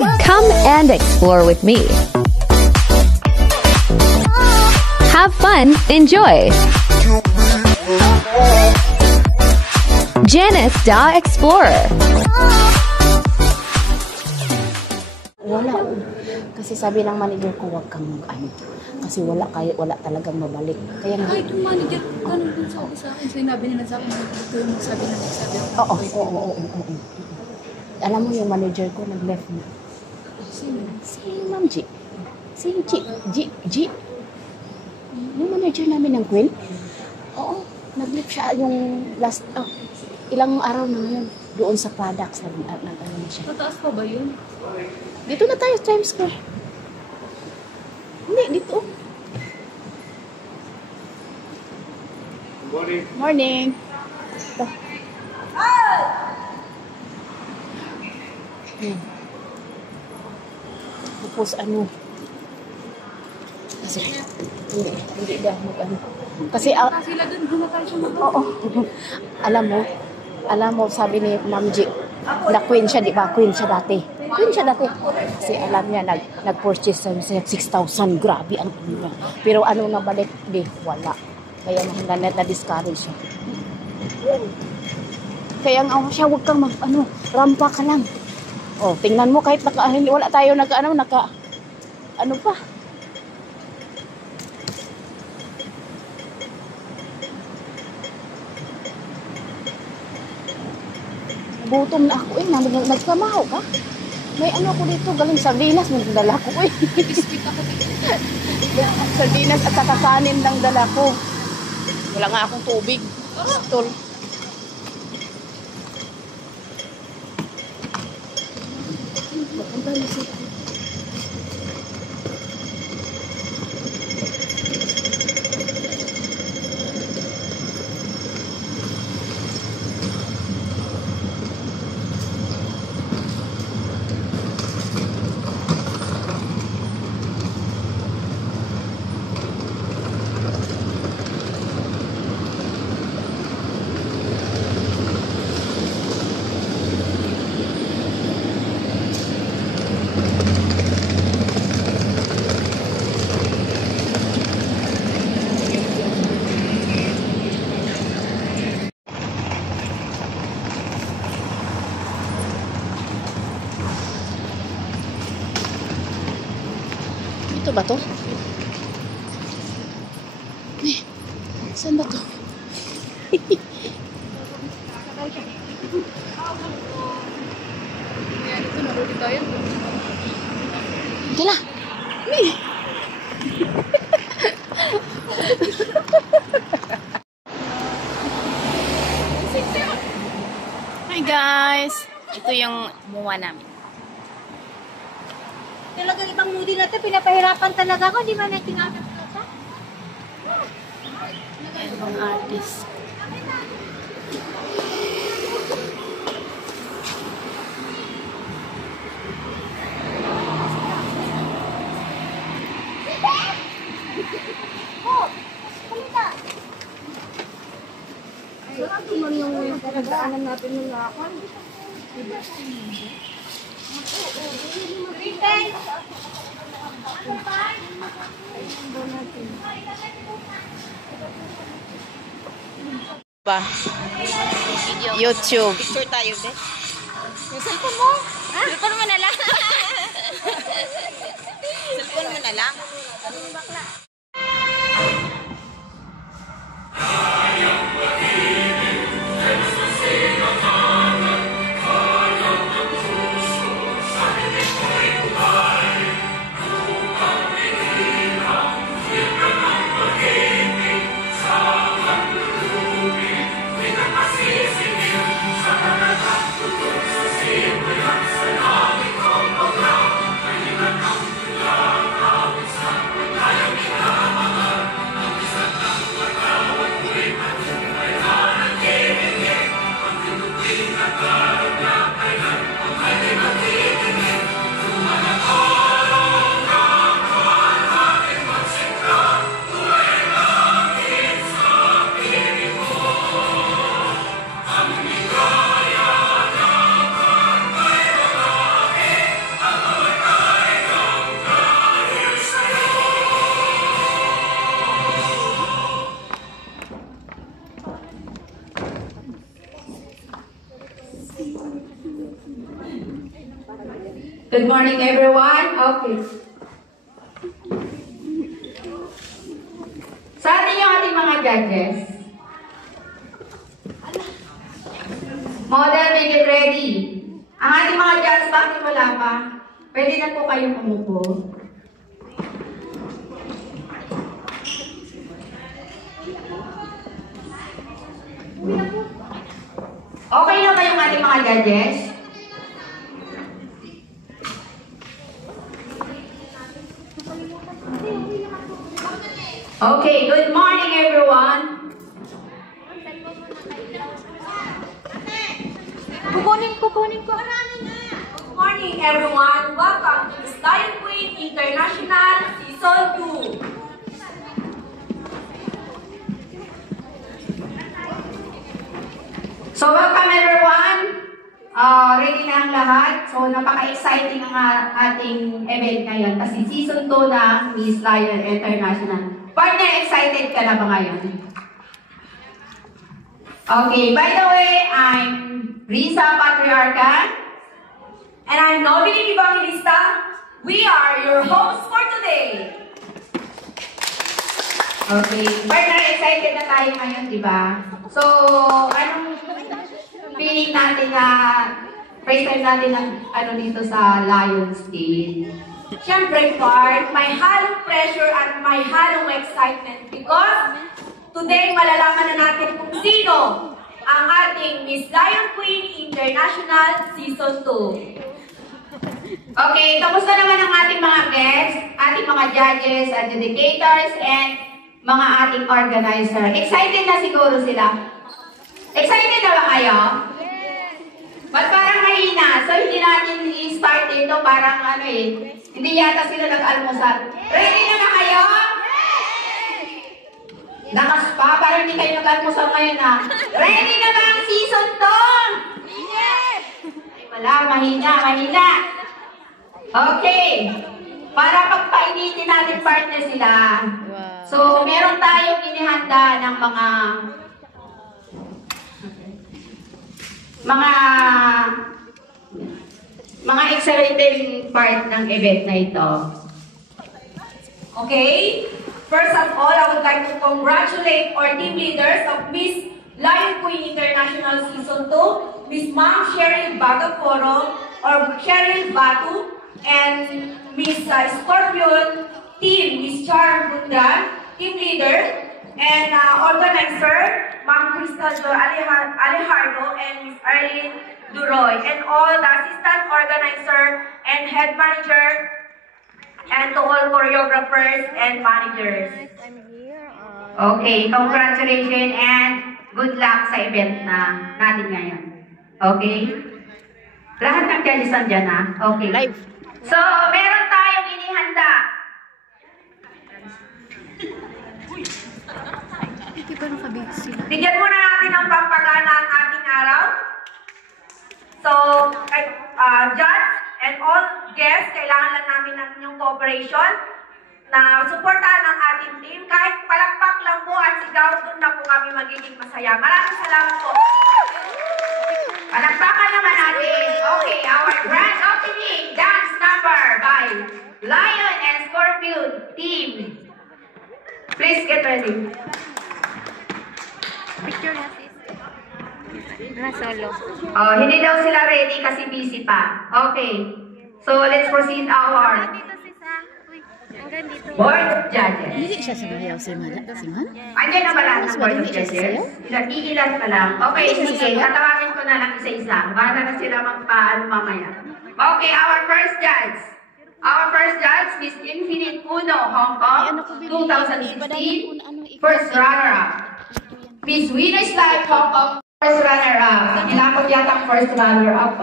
Come and explore with me. Have fun, enjoy. Janice the Explorer. Wala. Kasi sabi ng manager ko, wag kang mag-ano. Kasi wala talagang mabalik. Kaya nga. Kahit yung manager, ganun din sabi sa akin. Sinabi nila sa akin, ito yung sabi na nagsabi ako. Oo. Alam mo yung manager ko, nag-left na. Sino? Si Ma'am G. Si G. Yung manager namin ng Queen. Oo. Nag-left siya yung last, ilang araw na ngayon. Doon sa products, nag-ano na siya. Tataas pa ba yun? Dito na tayo, Times Square. Hindi, dito. Morning. Ito. Tapos ano? Kasi, hindi daw mag-ano. Kasi, Sila dun, gumatay siya mag- oo. Alam mo, sabi ni Ma'am G, na queen siya, di ba? Queen siya dati. Kasi alam niya, nag-purchase siya 6,000. Grabe ang ano. Pero ano na balik, di, wala. Kaya na-discourage siya. Kaya nga siya, huwag kang rampa ka lang. Oh, tingnan mo, kahit wala tayo ano pa. Gutom na ako nagkamaho ka? May ano ako dito, galing sardinas, may dala ko Biscuit ako dito. Sardinas at kakanin lang dala ko. Wala nga akong tubig. Stol. Papunta na siya. Ito ba to? Saan ba to? Kaya dito, naluli tayo. Dala! Hi guys! Ito yung muwa namin. Talagang ibang moody na ito, pinapahirapan talaga ako, di ba natin agad ito? Ibang artist. Sarado man yung pinagdaanan natin ng lakon. Ba? YouTube. Picture tayo, be. Yung cellphone mo? Cellphone mo na lang. Cellphone mo na lang. Good morning, everyone. Okay. Sa atin yung ating mga judges. Model, make it ready. Ang ating mga judges, bakit wala pa? Pwede na po kayong umupo. Okay na ba yung ating mga judges? Okay, good morning everyone. Kukunin ko. Good morning everyone. Welcome to Lion Queen International Season 2. So welcome everyone. Ready na ang lahat. So napaka-exciting ang ating event ngayon kasi Season 2 na Miss Lion International. Partner, excited ka na ba ngayon? Okay, by the way, I'm Risa Patriarca. And I'm Noveline Evangelista. We are your hosts for today. Okay, partner, excited na tayo ngayon, di ba? So, anong feeling natin na first time natin dito sa Lions Gate? Siyempre, part, may halong pressure at may halong excitement because today malalaman na natin kung sino ang ating Miss Lion Queen International Season 2. Okay, kamusta naman ang ating mga guests, ating mga judges, adjudicators, and mga ating organizer? Excited na siguro sila? Excited na ba kayo? Ba't parang mahina? So, hindi natin i-start ito parang hindi yata sila nag-almusal. Ready na kayo? Lakas pa, parang hindi kayo nag-almusal ngayon Ready na ba ang season 2? Yes! Ay, wala, mahina. Okay. Para pagpainitin natin partner sila. So, meron tayong inihanda ng mga exciting part ng event na ito. Okay? First of all, I would like to congratulate our team leaders of Miss Lion Queen International Season 2, Miss Ma'am Cheryl Bagaporo or Cheryl Batu, and Miss Scorpion team, Miss Charm Bundan, team leader, and organizer, Ma'am Crystal Jo Alejardo and Miss Arlene Duroy, and all the assistant organizer and head manager, and to all choreographers and managers. Okay, congratulations and good luck sa event natin ngayon. Okay? Lahat ng judges nandiyan Okay. Live. So, meron tayong inihanda. Bigyan muna natin ng pampagana ang ating araw. So, judge and all guests, kailangan lang namin ng inyong cooperation na suportahan ang ating team. Kahit palakpak lang po at sigaw, doon na po kami magiging masaya. Maraming salamat po. Palakpakan naman natin. Okay, our grand opening dance number by Lion and Scorpion team. Please get ready. Picture na sis. Na solo. Oh, hindi daw sila ready kasi busy pa. Okay. So, let's proceed our Dito sis ha. Uy, hanggang dito. board of judges. Hindi siya sabayaw si Man. Andiyan na ba lahat ng board of judges? Iilan pa lang. Okay, sige. Tatawagin ko na lang isa-isa. Para na sila magpaano mamaya. Okay, our first judge. Our first judge, Miss Infinite Uno, Hong Kong, 2016. First runner-up. Miss Winners Life, Hong Kong, first runner-up. Nilakot yata ang first runner-up.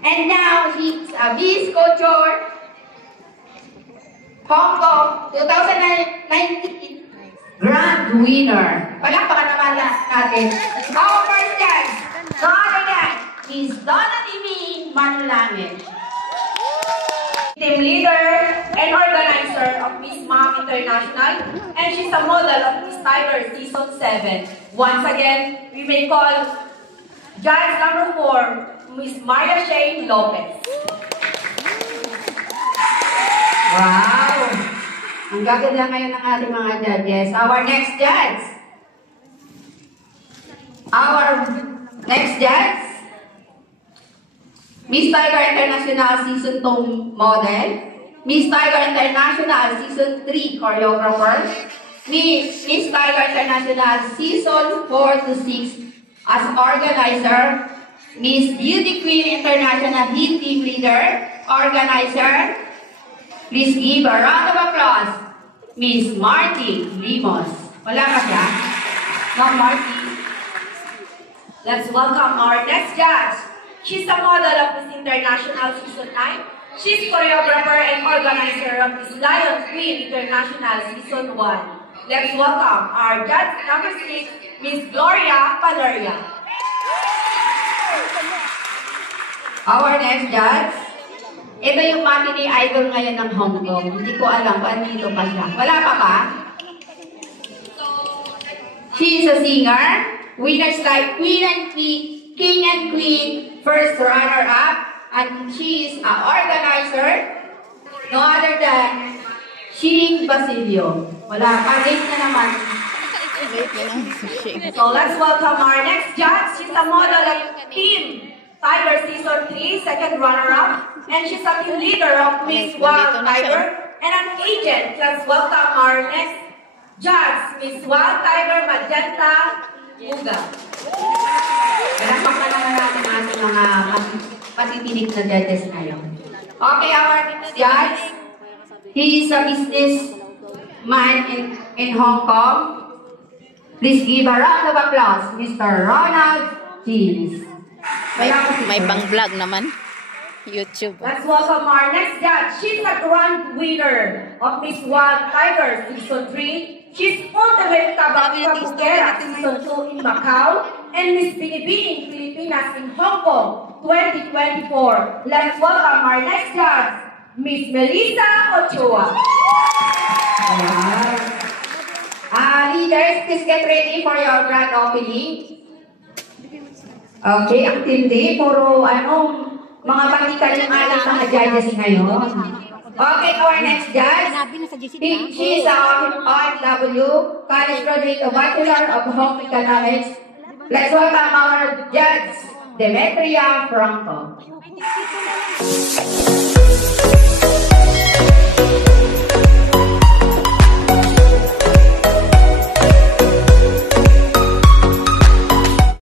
And now, he's Miss Couture, Hong Kong, 2019 grand winner. Palakpakan naman natin. Our first judge, Miss Donna Timmy Manulangin. Team leader and organizer of Miss Mom International, and she's a model of Miss Tiger Season 7. Once again, we may call Judge number 4, Miss Maria Shane Lopez. Wow! Ang gaganda ngayon ng ating mga judges. Our next judge. Miss Tiger International Season 2 Model. Miss Tiger International Season 3 Choreographer. Miss Tiger International Season 4 to 6 as Organizer. Miss Beauty Queen International Heat Team Leader, Organizer. Please give a round of applause. Miss Marty Limos. Wala ka siya? Ma'am Marty. Let's welcome our next judge. She's a model of Miss International Season 9. She's choreographer and organizer of Miss Lion Queen International Season 1. Let's welcome our judge number 6, Miss Gloria Palaria. Our next judge. Ito yung matinee idol ngayon ng Hong Kong. Hindi ko alam kung dito pa siya. Wala pa ba? She is a singer. Winners like King and Queen, first runner-up. And she is an organizer. No other than Shing Basilio. Wala pa. Late na naman. So let's welcome our next judge. She's a model of Team Tiger Season 3, second runner-up. And she's a team leader of Miss Wild Tiger and an agent. Let's welcome our next judge, Miss Wild Tiger Magenta Uga. Palakpakan naman natin ang ating mga patitinig na judges ngayon. Okay, our next judge. He is a businessman in Hong Kong. Please give a round of applause, Mr. Ronald Jeans. May pang-vlog naman. YouTube. Let's welcome our next judge. She's a grand winner of Miss Wild Tiger Season 3. She's ultimate kabukera Season 2 in Macau and Miss Binibining Pilipinas in Hong Kong 2024. Let's welcome our next judge, Miss Melissa Ochoa. Leaders, please get ready for your grand opening. Okay, ang tindi. Puro mga balikan yung ating mga judges ngayon. Okay, our next judge. She is our OFW, college graduate of Bachelor of Home Economics. Let's welcome our judge, Demetria Franco.